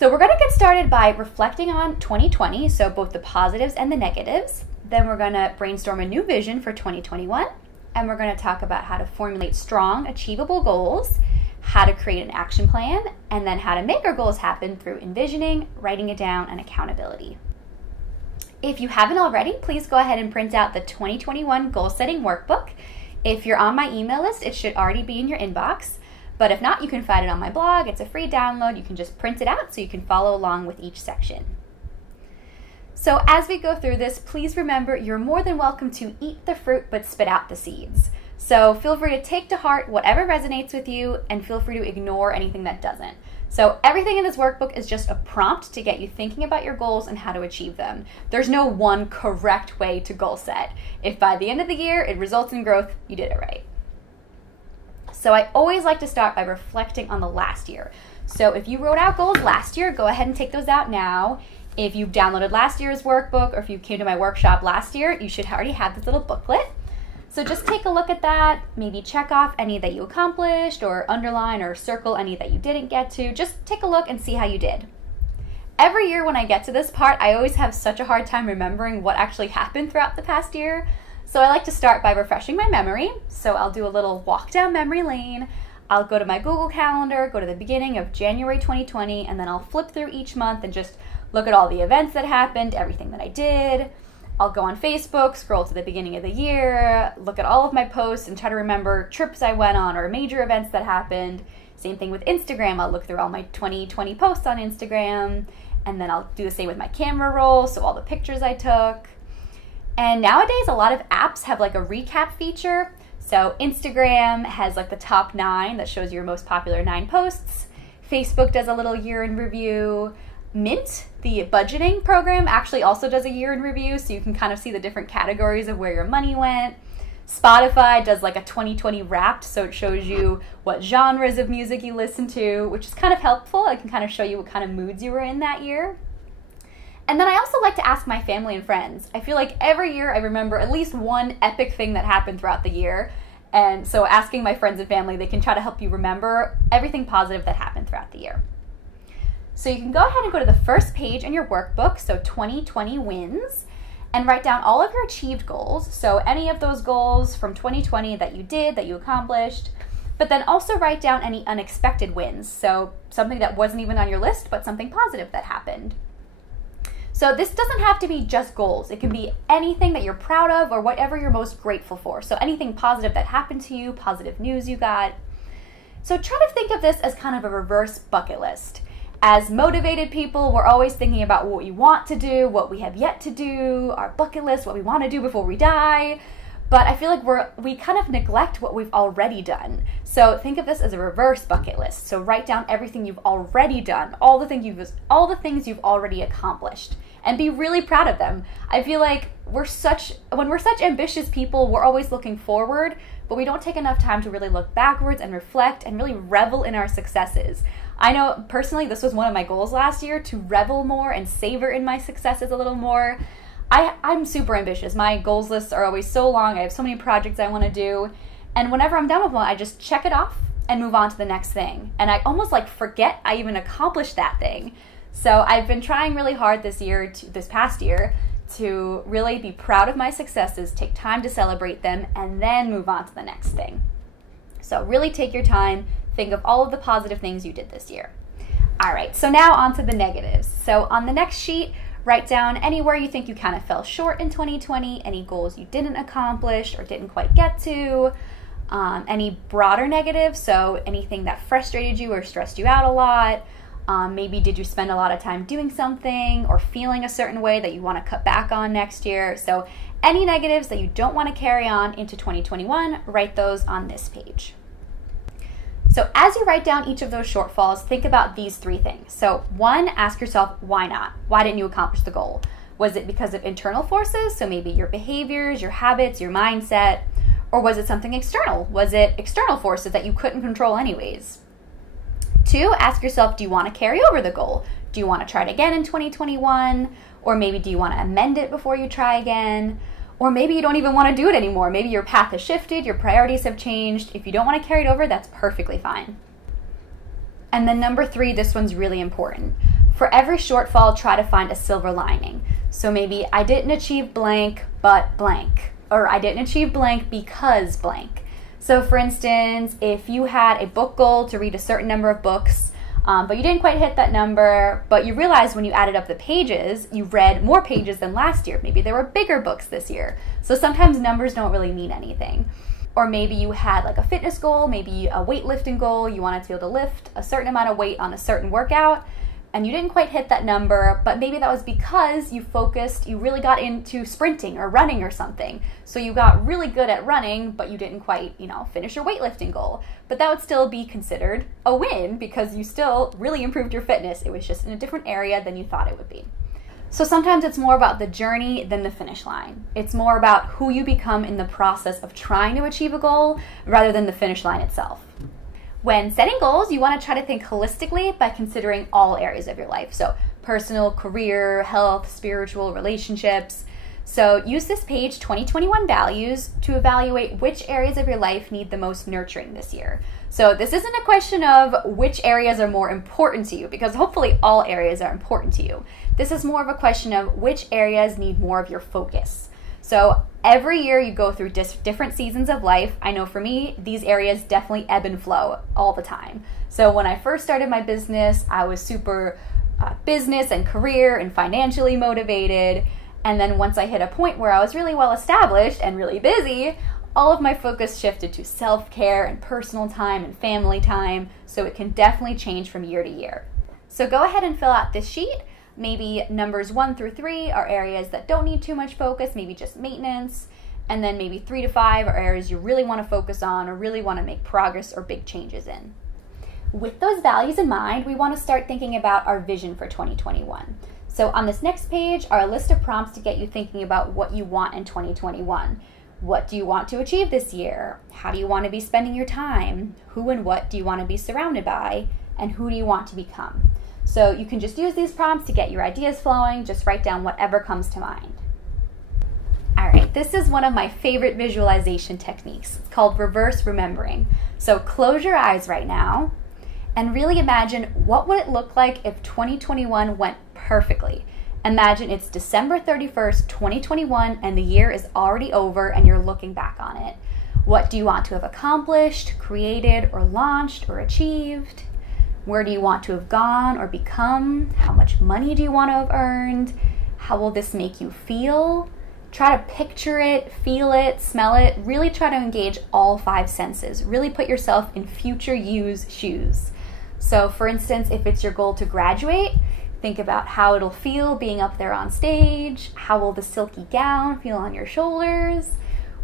So we're going to get started by reflecting on 2020, so both the positives and the negatives. Then we're going to brainstorm a new vision for 2021, and we're going to talk about how to formulate strong, achievable goals, how to create an action plan, and then how to make our goals happen through envisioning, writing it down, and accountability. If you haven't already, please go ahead and print out the 2021 Goal Setting Workbook. If you're on my email list, it should already be in your inbox. But if not, you can find it on my blog. It's a free download. You can just print it out so you can follow along with each section. So as we go through this, please remember you're more than welcome to eat the fruit but spit out the seeds. So feel free to take to heart whatever resonates with you and feel free to ignore anything that doesn't. So everything in this workbook is just a prompt to get you thinking about your goals and how to achieve them. There's no one correct way to goal set. If by the end of the year it results in growth, you did it right. So I always like to start by reflecting on the last year. So if you wrote out goals last year, go ahead and take those out now. If you downloaded last year's workbook or if you came to my workshop last year, you should already have this little booklet. So just take a look at that, maybe check off any that you accomplished or underline or circle any that you didn't get to. Just take a look and see how you did. Every year when I get to this part, I always have such a hard time remembering what actually happened throughout the past year. So I like to start by refreshing my memory. So I'll do a little walk down memory lane. I'll go to my Google Calendar, go to the beginning of January 2020, and then I'll flip through each month and just look at all the events that happened, everything that I did. I'll go on Facebook, scroll to the beginning of the year, look at all of my posts and try to remember trips I went on or major events that happened. Same thing with Instagram. I'll look through all my 2020 posts on Instagram, and then I'll do the same with my camera roll, so all the pictures I took. And nowadays, a lot of apps have like a recap feature. So Instagram has like the top 9 that shows your most popular 9 posts. Facebook does a little year in review. Mint, the budgeting program, actually also does a year in review, so you can kind of see the different categories of where your money went. Spotify does like a 2020 Wrapped, so it shows you what genres of music you listen to, which is kind of helpful. It can kind of show you what kind of moods you were in that year. And then I also like to ask my family and friends. I feel like every year I remember at least one epic thing that happened throughout the year. And so asking my friends and family, they can try to help you remember everything positive that happened throughout the year. So you can go ahead and go to the first page in your workbook, so 2020 wins, and write down all of your achieved goals. So any of those goals from 2020 that you did, that you accomplished, but then also write down any unexpected wins. So something that wasn't even on your list, but something positive that happened. So this doesn't have to be just goals. It can be anything that you're proud of or whatever you're most grateful for. So anything positive that happened to you, positive news you got. So try to think of this as kind of a reverse bucket list. As motivated people, we're always thinking about what we want to do, what we have yet to do, our bucket list, what we want to do before we die. But I feel like we kind of neglect what we've already done. So think of this as a reverse bucket list. So write down everything you've already done, all the things you've already accomplished, and be really proud of them. I feel like when we're such ambitious people, we're always looking forward, but we don't take enough time to really look backwards and reflect and really revel in our successes. I know personally this was one of my goals last year, to revel more and savor in my successes a little more. I'm super ambitious. My goals lists are always so long. I have so many projects I want to do. And whenever I'm done with one, I just check it off and move on to the next thing. And I almost like forget I even accomplished that thing. So I've been trying really hard this past year, to really be proud of my successes, take time to celebrate them, and then move on to the next thing. So really take your time, think of all of the positive things you did this year. All right, so now on to the negatives. So on the next sheet, write down anywhere you think you kind of fell short in 2020, any goals you didn't accomplish or didn't quite get to, any broader negatives, so anything that frustrated you or stressed you out a lot. Maybe did you spend a lot of time doing something or feeling a certain way that you want to cut back on next year? So any negatives that you don't want to carry on into 2021, write those on this page. So as you write down each of those shortfalls, think about these 3 things. So 1, ask yourself, why not? Why didn't you accomplish the goal? Was it because of internal forces? So maybe your behaviors, your habits, your mindset, or was it something external? Was it external forces that you couldn't control anyways? 2, ask yourself, do you want to carry over the goal? Do you want to try it again in 2021? Or maybe do you want to amend it before you try again? Or maybe you don't even want to do it anymore. Maybe your path has shifted, your priorities have changed. If you don't want to carry it over, that's perfectly fine. And then number 3, this one's really important. For every shortfall, try to find a silver lining. So maybe I didn't achieve blank, but blank. Or I didn't achieve blank because blank. So for instance, if you had a book goal to read a certain number of books, but you didn't quite hit that number, but you realized when you added up the pages, you read more pages than last year. Maybe there were bigger books this year. So sometimes numbers don't really mean anything. Or maybe you had like a fitness goal, maybe a weightlifting goal. You wanted to be able to lift a certain amount of weight on a certain workout, and you didn't quite hit that number, but maybe that was because you really got into sprinting or running or something. So you got really good at running, but you didn't quite, finish your weightlifting goal. But that would still be considered a win because you still really improved your fitness. It was just in a different area than you thought it would be. So sometimes it's more about the journey than the finish line. It's more about who you become in the process of trying to achieve a goal rather than the finish line itself. When setting goals, you want to try to think holistically by considering all areas of your life. So personal, career, health, spiritual, relationships. So use this page, 2021 Values, to evaluate which areas of your life need the most nurturing this year. So this isn't a question of which areas are more important to you, because hopefully all areas are important to you. This is more of a question of which areas need more of your focus. So every year you go through different seasons of life. I know for me, these areas definitely ebb and flow all the time. So when I first started my business, I was super business and career and financially motivated. And then once I hit a point where I was really well established and really busy, all of my focus shifted to self-care and personal time and family time. So it can definitely change from year to year. So go ahead and fill out this sheet. Maybe numbers 1 through 3 are areas that don't need too much focus, maybe just maintenance. And then maybe 3 to 5 are areas you really want to focus on or really want to make progress or big changes in. With those values in mind, we want to start thinking about our vision for 2021. So on this next page are a list of prompts to get you thinking about what you want in 2021. What do you want to achieve this year? How do you want to be spending your time? Who and what do you want to be surrounded by? And who do you want to become? So you can just use these prompts to get your ideas flowing. Just write down whatever comes to mind. All right, this is one of my favorite visualization techniques. It's called reverse remembering. So close your eyes right now and really imagine what would it look like if 2021 went perfectly. Imagine it's December 31st, 2021, and the year is already over and you're looking back on it. What do you want to have accomplished, created, or launched, or achieved? Where do you want to have gone or become? How much money do you want to have earned? How will this make you feel? Try to picture it, feel it, smell it. Really try to engage all 5 senses. Really put yourself in future you's shoes. So for instance, if it's your goal to graduate, think about how it'll feel being up there on stage. How will the silky gown feel on your shoulders?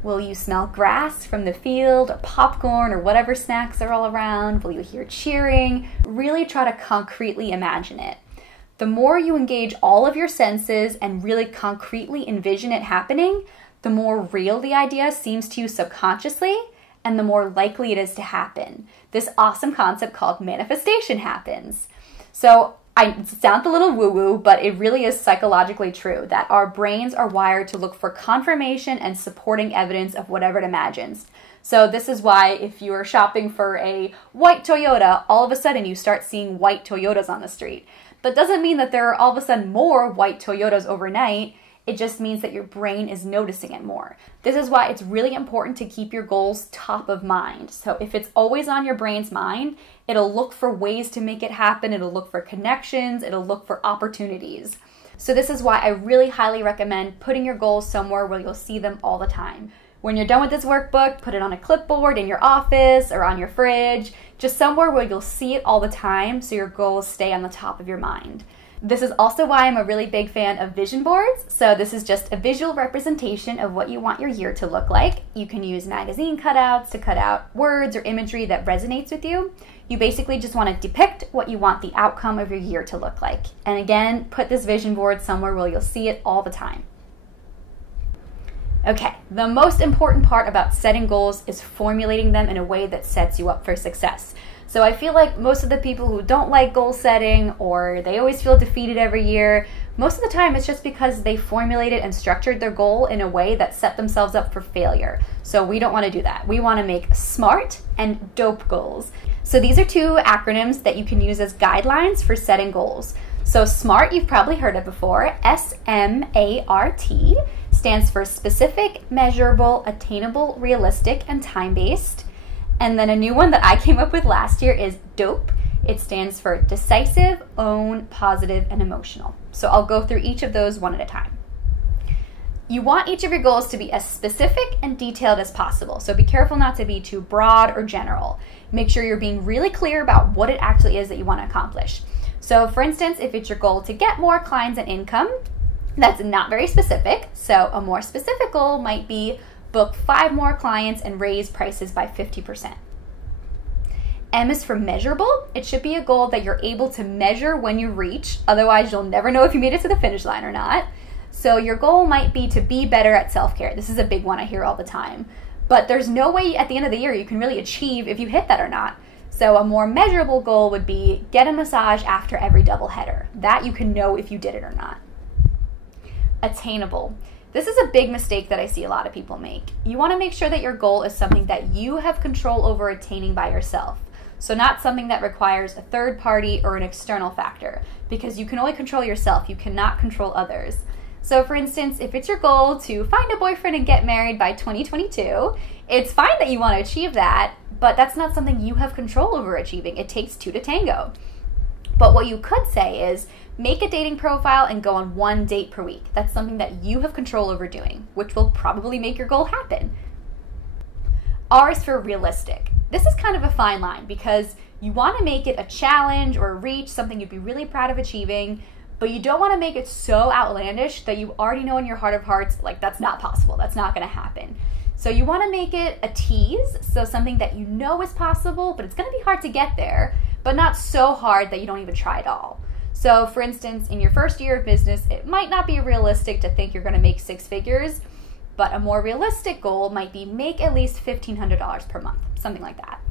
Will you smell grass from the field or popcorn or whatever snacks are all around? Will you hear cheering? Really try to concretely imagine it. The more you engage all of your senses and really concretely envision it happening, the more real the idea seems to you subconsciously and the more likely it is to happen. This awesome concept called manifestation happens. So it sounds a little woo-woo, but it really is psychologically true that our brains are wired to look for confirmation and supporting evidence of whatever it imagines. So this is why if you are shopping for a white Toyota, all of a sudden you start seeing white Toyotas on the street. That doesn't mean that there are all of a sudden more white Toyotas overnight. It just means that your brain is noticing it more. This is why it's really important to keep your goals top of mind. So if it's always on your brain's mind, it'll look for ways to make it happen. It'll look for connections. It'll look for opportunities. So this is why I really highly recommend putting your goals somewhere where you'll see them all the time. When you're done with this workbook, put it on a clipboard in your office or on your fridge, just somewhere where you'll see it all the time so your goals stay on the top of your mind. This is also why I'm a really big fan of vision boards. So this is just a visual representation of what you want your year to look like. You can use magazine cutouts to cut out words or imagery that resonates with you. You basically just want to depict what you want the outcome of your year to look like. And again, put this vision board somewhere where you'll see it all the time. Okay, the most important part about setting goals is formulating them in a way that sets you up for success. So I feel like most of the people who don't like goal setting or they always feel defeated every year, most of the time it's just because they formulated and structured their goal in a way that set themselves up for failure. So we don't want to do that. We want to make smart and dope goals. So these are 2 acronyms that you can use as guidelines for setting goals. So SMART, you've probably heard of before. S-M-A-R-T stands for specific, measurable, attainable, realistic, and time-based. And then a new one that I came up with last year is DOPE. It stands for decisive, own, positive, and emotional. So I'll go through each of those one at a time. You want each of your goals to be as specific and detailed as possible. So be careful not to be too broad or general. Make sure you're being really clear about what it actually is that you want to accomplish. So for instance, if it's your goal to get more clients and income, that's not very specific. So a more specific goal might be book 5 more clients and raise prices by 50%. M is for measurable. It should be a goal that you're able to measure when you reach. Otherwise, you'll never know if you made it to the finish line or not. So your goal might be to be better at self-care. This is a big one I hear all the time. But there's no way at the end of the year you can really achieve if you hit that or not. So a more measurable goal would be get a massage after every double header. That you can know if you did it or not. Attainable. This is a big mistake that I see a lot of people make. You want to make sure that your goal is something that you have control over attaining by yourself. So not something that requires a third party or an external factor, because you can only control yourself. You cannot control others. So for instance, if it's your goal to find a boyfriend and get married by 2022, it's fine that you want to achieve that, but that's not something you have control over achieving. It takes 2 to tango. But what you could say is make a dating profile and go on 1 date per week. That's something that you have control over doing, which will probably make your goal happen. R is for realistic. This is kind of a fine line because you want to make it a challenge or a reach, something you'd be really proud of achieving, but you don't want to make it so outlandish that you already know in your heart of hearts, like, that's not possible, that's not going to happen. So you want to make it a tease, so something that you know is possible, but it's going to be hard to get there, but not so hard that you don't even try at all. So for instance, in your first year of business, it might not be realistic to think you're going to make 6 figures, but a more realistic goal might be make at least $1,500 per month, something like that.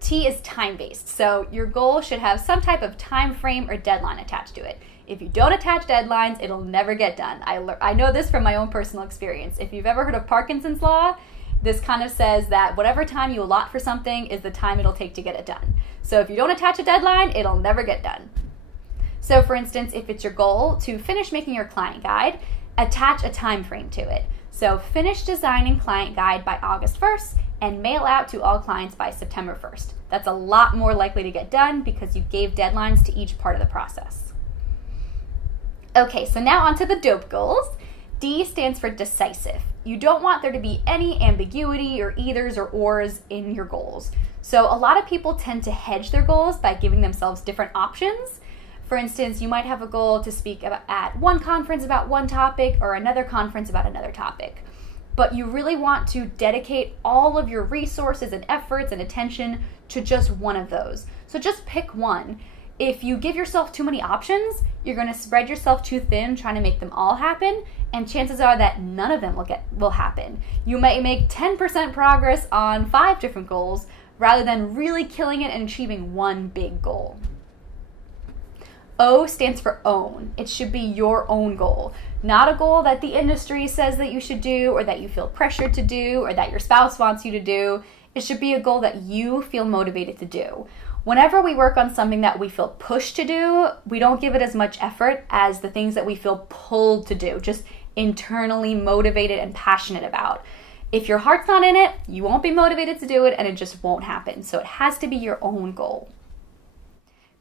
T is time-based, so your goal should have some type of time frame or deadline attached to it. If you don't attach deadlines, it'll never get done. I know this from my own personal experience. If you've ever heard of Parkinson's Law, this kind of says that whatever time you allot for something is the time it'll take to get it done. So if you don't attach a deadline, it'll never get done. So for instance, if it's your goal to finish making your client guide, attach a time frame to it. So finish designing client guide by August 1st and mail out to all clients by September 1st. That's a lot more likely to get done because you gave deadlines to each part of the process. Okay, so now onto the DOPE goals. D stands for decisive. You don't want there to be any ambiguity or either's or or's in your goals. So a lot of people tend to hedge their goals by giving themselves different options. For instance, you might have a goal to speak at one conference about one topic or another conference about another topic. But you really want to dedicate all of your resources and efforts and attention to just one of those. So just pick one. If you give yourself too many options, you're going to spread yourself too thin trying to make them all happen, and chances are that none of them will happen. You might make 10% progress on 5 different goals rather than really killing it and achieving one big goal. O stands for own. It should be your own goal, not a goal that the industry says that you should do or that you feel pressured to do or that your spouse wants you to do. It should be a goal that you feel motivated to do. Whenever we work on something that we feel pushed to do, we don't give it as much effort as the things that we feel pulled to do, just internally motivated and passionate about. If your heart's not in it, you won't be motivated to do it and it just won't happen. So it has to be your own goal.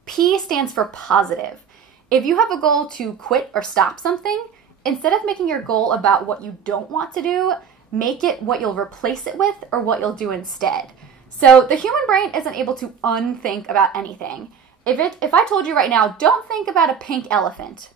P stands for positive. If you have a goal to quit or stop something, instead of making your goal about what you don't want to do, make it what you'll replace it with or what you'll do instead. So the human brain isn't able to unthink about anything. If I told you right now, don't think about a pink elephant,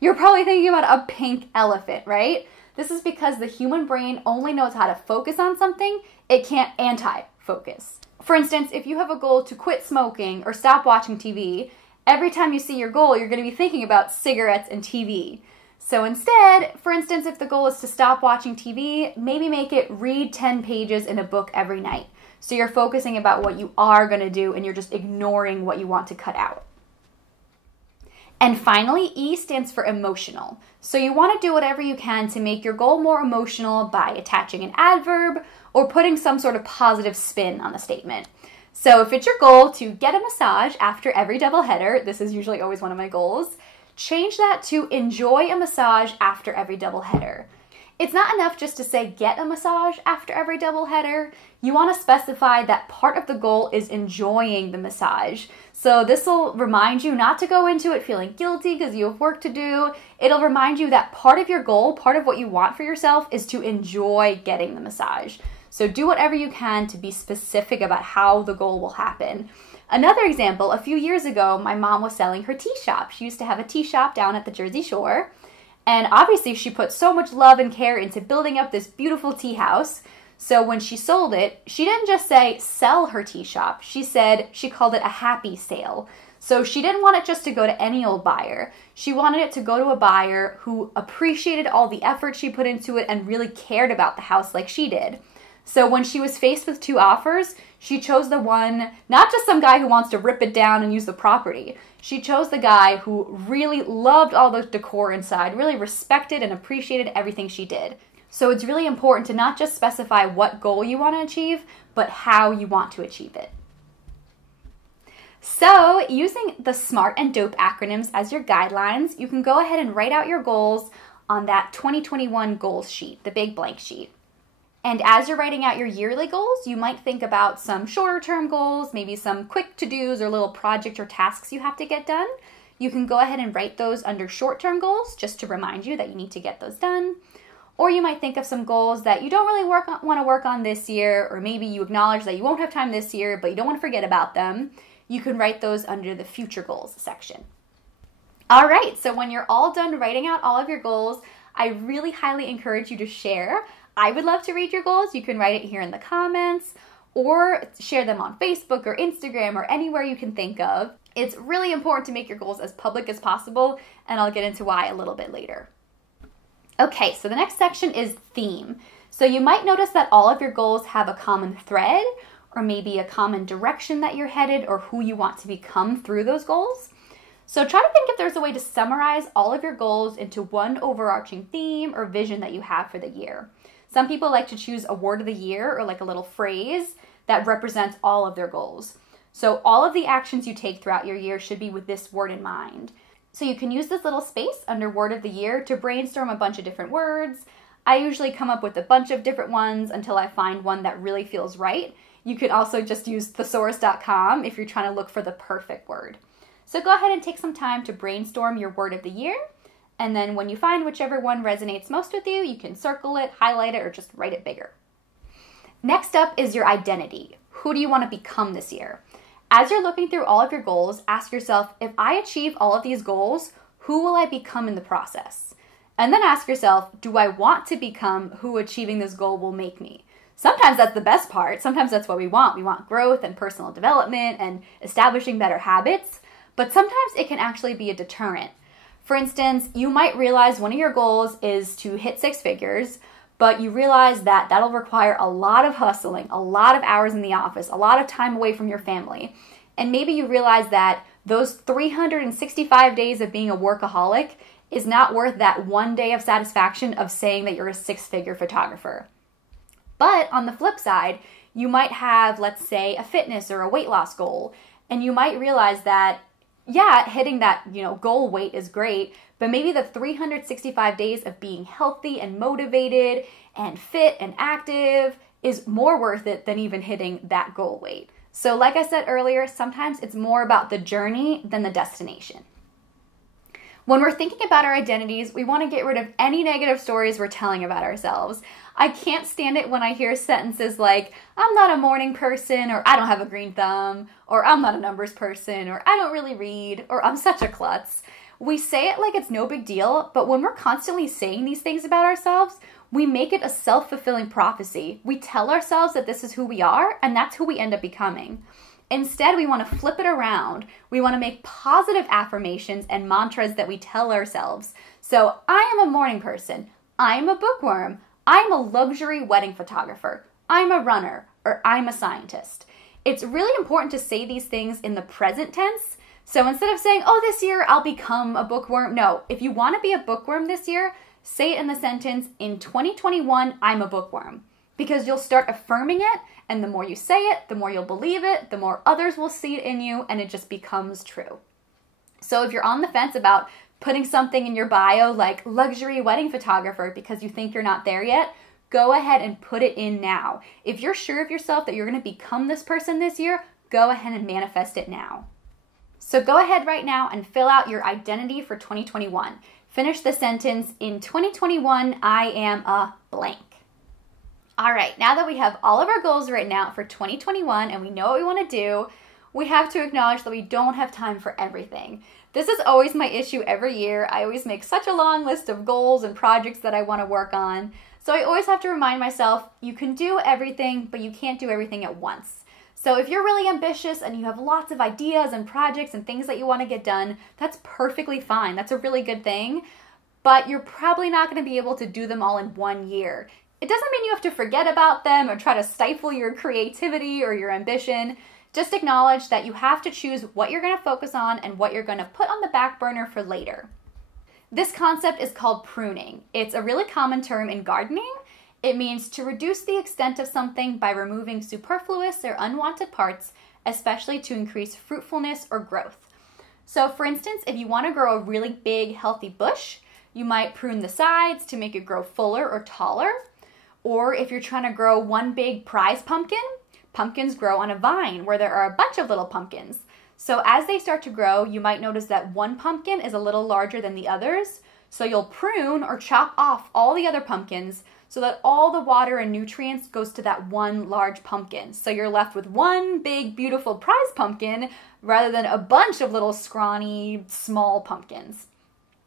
you're probably thinking about a pink elephant, right? This is because the human brain only knows how to focus on something. It can't anti-focus. For instance, if you have a goal to quit smoking or stop watching TV, every time you see your goal, you're going to be thinking about cigarettes and TV. So instead, for instance, if the goal is to stop watching TV, maybe make it read 10 pages in a book every night. So you're focusing about what you are going to do and you're just ignoring what you want to cut out. And finally, E stands for emotional. So you want to do whatever you can to make your goal more emotional by attaching an adverb or putting some sort of positive spin on the statement. So if it's your goal to get a massage after every doubleheader, this is usually always one of my goals, change that to enjoy a massage after every doubleheader. It's not enough just to say get a massage after every doubleheader. You want to specify that part of the goal is enjoying the massage. So this will remind you not to go into it feeling guilty because you have work to do. It'll remind you that part of your goal, part of what you want for yourself, is to enjoy getting the massage. So do whatever you can to be specific about how the goal will happen. Another example, a few years ago, my mom was selling her tea shop. She used to have a tea shop down at the Jersey Shore. And obviously she put so much love and care into building up this beautiful tea house. So when she sold it, she didn't just say sell her tea shop. She called it a happy sale. So she didn't want it just to go to any old buyer. She wanted it to go to a buyer who appreciated all the effort she put into it and really cared about the house like she did. So when she was faced with two offers, she chose the one, not just some guy who wants to rip it down and use the property. She chose the guy who really loved all the decor inside, really respected and appreciated everything she did. So it's really important to not just specify what goal you want to achieve, but how you want to achieve it. So using the SMART and DOPE acronyms as your guidelines, you can go ahead and write out your goals on that 2021 goals sheet, the big blank sheet. And as you're writing out your yearly goals, you might think about some shorter term goals, maybe some quick to-dos or little project or tasks you have to get done. You can go ahead and write those under short-term goals just to remind you that you need to get those done. Or you might think of some goals that you don't really want to work on this year, or maybe you acknowledge that you won't have time this year, but you don't want to forget about them. You can write those under the future goals section. All right, so when you're all done writing out all of your goals, I really highly encourage you to share. I would love to read your goals. You can write it here in the comments or share them on Facebook or Instagram or anywhere you can think of. It's really important to make your goals as public as possible, and I'll get into why a little bit later. Okay, so the next section is theme. So you might notice that all of your goals have a common thread or maybe a common direction that you're headed or who you want to become through those goals. So try to think if there's a way to summarize all of your goals into one overarching theme or vision that you have for the year. Some people like to choose a word of the year or like a little phrase that represents all of their goals. So all of the actions you take throughout your year should be with this word in mind. So you can use this little space under word of the year to brainstorm a bunch of different words. I usually come up with a bunch of different ones until I find one that really feels right. You could also just use thesaurus.com if you're trying to look for the perfect word. So go ahead and take some time to brainstorm your word of the year. And then when you find whichever one resonates most with you, you can circle it, highlight it, or just write it bigger. Next up is your identity. Who do you want to become this year? As you're looking through all of your goals, ask yourself, if I achieve all of these goals, who will I become in the process? And then ask yourself, do I want to become who achieving this goal will make me? Sometimes that's the best part. Sometimes that's what we want. We want growth and personal development and establishing better habits. But sometimes it can actually be a deterrent. For instance, you might realize one of your goals is to hit 6 figures, but you realize that that'll require a lot of hustling, a lot of hours in the office, a lot of time away from your family. And maybe you realize that those 365 days of being a workaholic is not worth that one day of satisfaction of saying that you're a 6-figure photographer. But on the flip side, you might have, let's say, a fitness or a weight loss goal, and you might realize that yeah, hitting that, goal weight is great, but maybe the 365 days of being healthy and motivated and fit and active is more worth it than even hitting that goal weight. So like I said earlier, sometimes it's more about the journey than the destination. When we're thinking about our identities, we want to get rid of any negative stories we're telling about ourselves. I can't stand it when I hear sentences like, I'm not a morning person, or I don't have a green thumb, or I'm not a numbers person, or I don't really read, or I'm such a klutz. We say it like it's no big deal, but when we're constantly saying these things about ourselves, we make it a self-fulfilling prophecy. We tell ourselves that this is who we are, and that's who we end up becoming. Instead, we want to flip it around. We want to make positive affirmations and mantras that we tell ourselves. So, I am a morning person. I am a bookworm. I'm a luxury wedding photographer. I'm a runner, or I'm a scientist. It's really important to say these things in the present tense. So instead of saying, oh, this year I'll become a bookworm. No, if you want to be a bookworm this year, say it in the sentence, in 2021, I'm a bookworm. because you'll start affirming it, and the more you say it, the more you'll believe it, the more others will see it in you, and it just becomes true. So if you're on the fence about putting something in your bio like luxury wedding photographer because you think you're not there yet, go ahead and put it in now. If you're sure of yourself that you're going to become this person this year, go ahead and manifest it now. So go ahead right now and fill out your identity for 2021. Finish the sentence, in 2021, I am a blank. All right, now that we have all of our goals written out for 2021 and we know what we want to do, we have to acknowledge that we don't have time for everything. This is always my issue every year. I always make such a long list of goals and projects that I want to work on. So I always have to remind myself, you can do everything, but you can't do everything at once. So if you're really ambitious and you have lots of ideas and projects and things that you want to get done, that's perfectly fine. That's a really good thing, but you're probably not going to be able to do them all in 1 year. It doesn't mean you have to forget about them or try to stifle your creativity or your ambition. Just acknowledge that you have to choose what you're going to focus on and what you're going to put on the back burner for later. This concept is called pruning. It's a really common term in gardening. It means to reduce the extent of something by removing superfluous or unwanted parts, especially to increase fruitfulness or growth. So for instance, if you want to grow a really big, healthy bush, you might prune the sides to make it grow fuller or taller. Or if you're trying to grow one big prize pumpkin, pumpkins grow on a vine where there are a bunch of little pumpkins. So as they start to grow, you might notice that one pumpkin is a little larger than the others. So you'll prune or chop off all the other pumpkins so that all the water and nutrients goes to that one large pumpkin. So you're left with one big, beautiful prize pumpkin rather than a bunch of little scrawny, small pumpkins.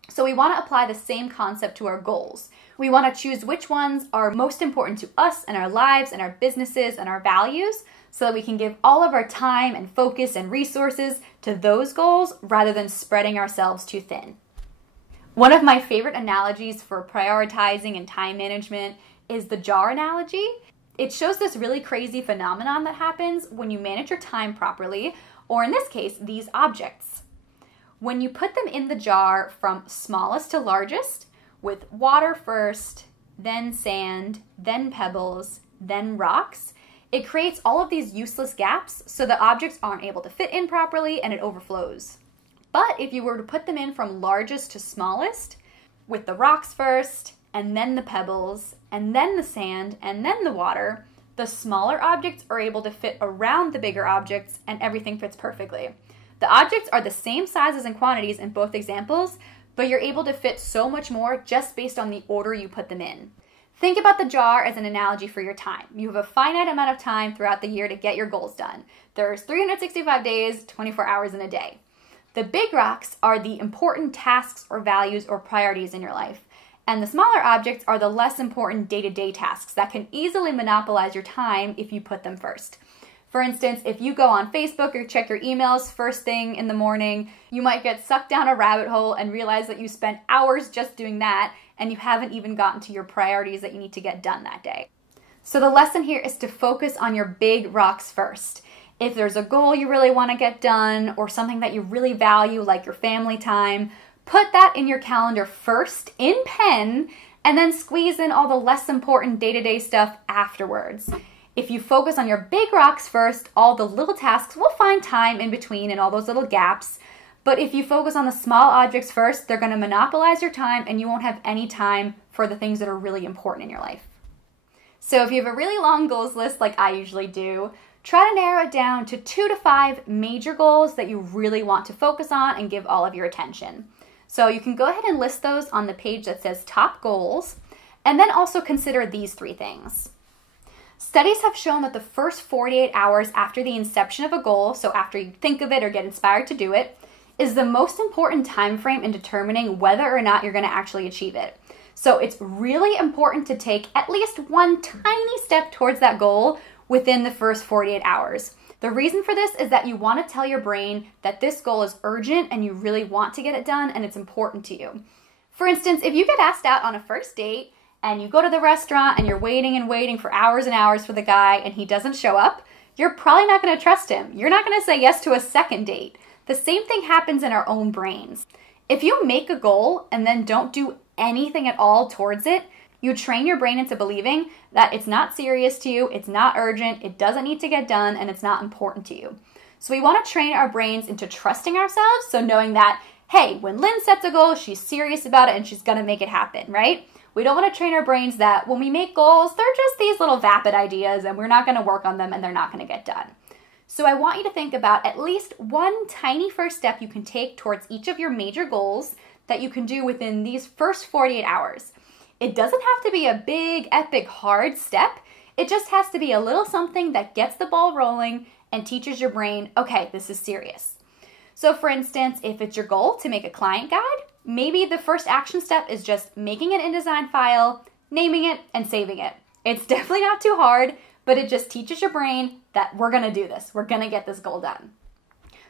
So we want to apply the same concept to our goals. We want to choose which ones are most important to us and our lives and our businesses and our values so that we can give all of our time and focus and resources to those goals rather than spreading ourselves too thin. One of my favorite analogies for prioritizing and time management is the jar analogy. It shows this really crazy phenomenon that happens when you manage your time properly, or in this case, these objects. When you put them in the jar from smallest to largest, with water first, then sand, then pebbles, then rocks, it creates all of these useless gaps so the objects aren't able to fit in properly and it overflows. But if you were to put them in from largest to smallest, with the rocks first, and then the pebbles, and then the sand, and then the water, the smaller objects are able to fit around the bigger objects and everything fits perfectly. The objects are the same sizes and quantities in both examples, but you're able to fit so much more just based on the order you put them in. Think about the jar as an analogy for your time. You have a finite amount of time throughout the year to get your goals done. There's 365 days, 24 hours in a day. The big rocks are the important tasks or values or priorities in your life, and the smaller objects are the less important day-to-day tasks that can easily monopolize your time if you put them first. For instance, if you go on Facebook or check your emails first thing in the morning, you might get sucked down a rabbit hole and realize that you spent hours just doing that and you haven't even gotten to your priorities that you need to get done that day. So the lesson here is to focus on your big rocks first. If there's a goal you really want to get done or something that you really value like your family time, put that in your calendar first in pen and then squeeze in all the less important day-to-day stuff afterwards. If you focus on your big rocks first, all the little tasks will find time in between and all those little gaps. But if you focus on the small objects first, they're going to monopolize your time and you won't have any time for the things that are really important in your life. So if you have a really long goals list like I usually do, try to narrow it down to 2 to 5 major goals that you really want to focus on and give all of your attention. So you can go ahead and list those on the page that says top goals, and then also consider these 3 things. Studies have shown that the first 48 hours after the inception of a goal, so after you think of it or get inspired to do it, is the most important time frame in determining whether or not you're going to actually achieve it. So it's really important to take at least one tiny step towards that goal within the first 48 hours. The reason for this is that you want to tell your brain that this goal is urgent and you really want to get it done and it's important to you. For instance, if you get asked out on a first date and you go to the restaurant and you're waiting and waiting for hours and hours for the guy and he doesn't show up, you're probably not going to trust him. You're not going to say yes to a second date. The same thing happens in our own brains. If you make a goal and then don't do anything at all towards it, You train your brain into believing that it's not serious to you, it's not urgent, it doesn't need to get done, and it's not important to you. So we want to train our brains into trusting ourselves, so knowing that, hey, when Lynn sets a goal, she's serious about it and she's going to make it happen, right? We don't want to train our brains that when we make goals, they're just these little vapid ideas and we're not going to work on them and they're not going to get done. So I want you to think about at least one tiny first step you can take towards each of your major goals that you can do within these first 48 hours. It doesn't have to be a big, epic, hard step. It just has to be a little something that gets the ball rolling and teaches your brain, okay, this is serious. So for instance, if it's your goal to make a client guide, maybe the first action step is just making an InDesign file, naming it, and saving it. It's definitely not too hard, but it just teaches your brain that we're gonna do this. We're gonna get this goal done.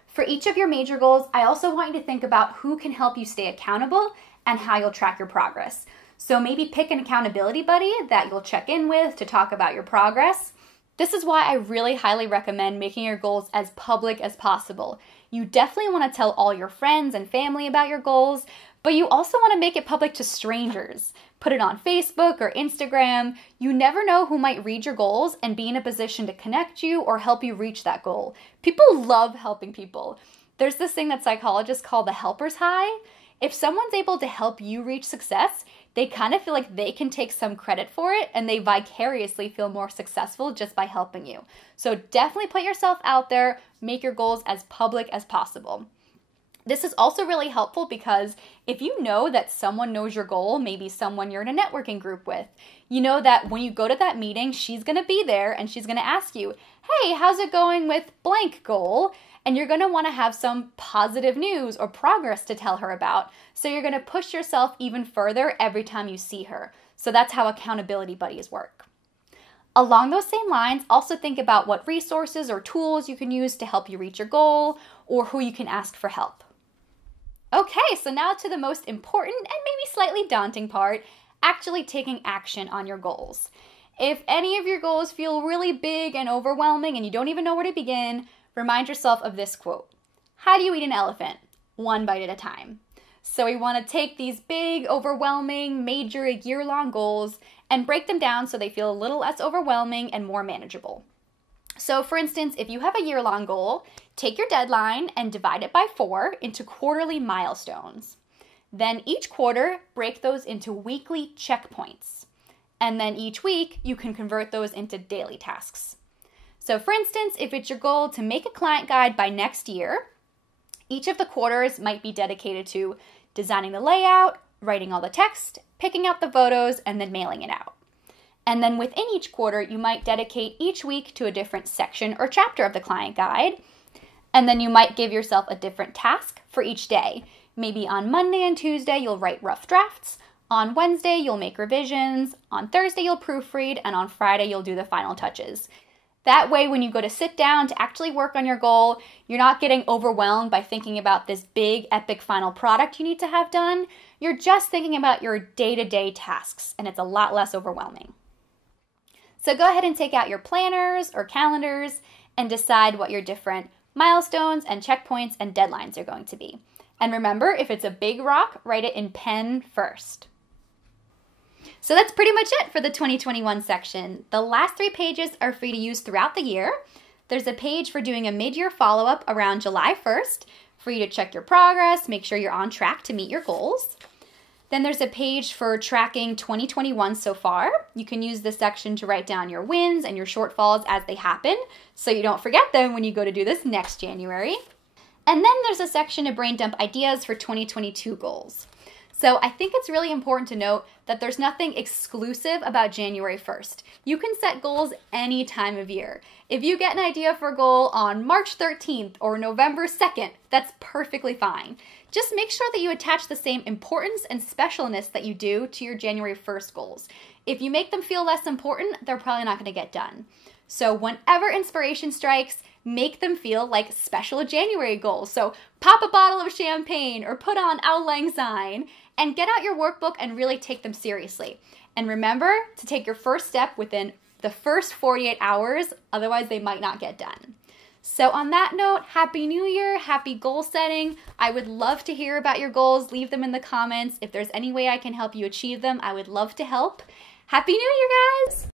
For each of your major goals, I also want you to think about who can help you stay accountable and how you'll track your progress. So maybe pick an accountability buddy that you'll check in with to talk about your progress. This is why I really highly recommend making your goals as public as possible. You definitely want to tell all your friends and family about your goals, but you also want to make it public to strangers. Put it on Facebook or Instagram. You never know who might read your goals and be in a position to connect you or help you reach that goal. People love helping people. There's this thing that psychologists call the helper's high. If someone's able to help you reach success, they kind of feel like they can take some credit for it and they vicariously feel more successful just by helping you. So definitely put yourself out there, make your goals as public as possible. This is also really helpful because if you know that someone knows your goal, maybe someone you're in a networking group with, you know that when you go to that meeting, she's going to be there and she's going to ask you, hey, how's it going with blank goal? And you're going to want to have some positive news or progress to tell her about. So you're going to push yourself even further every time you see her. So that's how accountability buddies work. Along those same lines, also think about what resources or tools you can use to help you reach your goal or who you can ask for help. Okay, so now to the most important and maybe slightly daunting part, actually taking action on your goals. If any of your goals feel really big and overwhelming and you don't even know where to begin, remind yourself of this quote. How do you eat an elephant? One bite at a time. So we want to take these big, overwhelming, major, year-long goals and break them down so they feel a little less overwhelming and more manageable. So for instance, if you have a year-long goal, take your deadline and divide it by 4 into quarterly milestones. Then each quarter, break those into weekly checkpoints. And then each week, you can convert those into daily tasks. So for instance, if it's your goal to make a client guide by next year, each of the quarters might be dedicated to designing the layout, writing all the text, picking out the photos, and then mailing it out. And then within each quarter, you might dedicate each week to a different section or chapter of the client guide. And then you might give yourself a different task for each day. Maybe on Monday and Tuesday, you'll write rough drafts. On Wednesday, you'll make revisions. On Thursday, you'll proofread. And on Friday, you'll do the final touches. That way, when you go to sit down to actually work on your goal, you're not getting overwhelmed by thinking about this big, epic final product you need to have done. You're just thinking about your day-to-day tasks, and it's a lot less overwhelming. So go ahead and take out your planners or calendars and decide what your different milestones and checkpoints and deadlines are going to be. And remember, if it's a big rock, write it in pen first. So that's pretty much it for the 2021 section. The last 3 pages are free to use throughout the year. There's a page for doing a mid-year follow-up around July 1st for you to check your progress, make sure you're on track to meet your goals. Then there's a page for tracking 2021 so far. You can use this section to write down your wins and your shortfalls as they happen, so you don't forget them when you go to do this next January. And then there's a section to brain dump ideas for 2022 goals. So I think it's really important to note that there's nothing exclusive about January 1st. You can set goals any time of year. If you get an idea for a goal on March 13th or November 2nd, that's perfectly fine. Just make sure that you attach the same importance and specialness that you do to your January 1st goals. If you make them feel less important, they're probably not going to get done. So whenever inspiration strikes, make them feel like special January goals. So pop a bottle of champagne or put on Auld Lang Syne and get out your workbook and really take them seriously. And remember to take your first step within the first 48 hours, otherwise they might not get done. So on that note, Happy New Year, happy goal setting. I would love to hear about your goals. Leave them in the comments. If there's any way I can help you achieve them, I would love to help. Happy New Year, guys!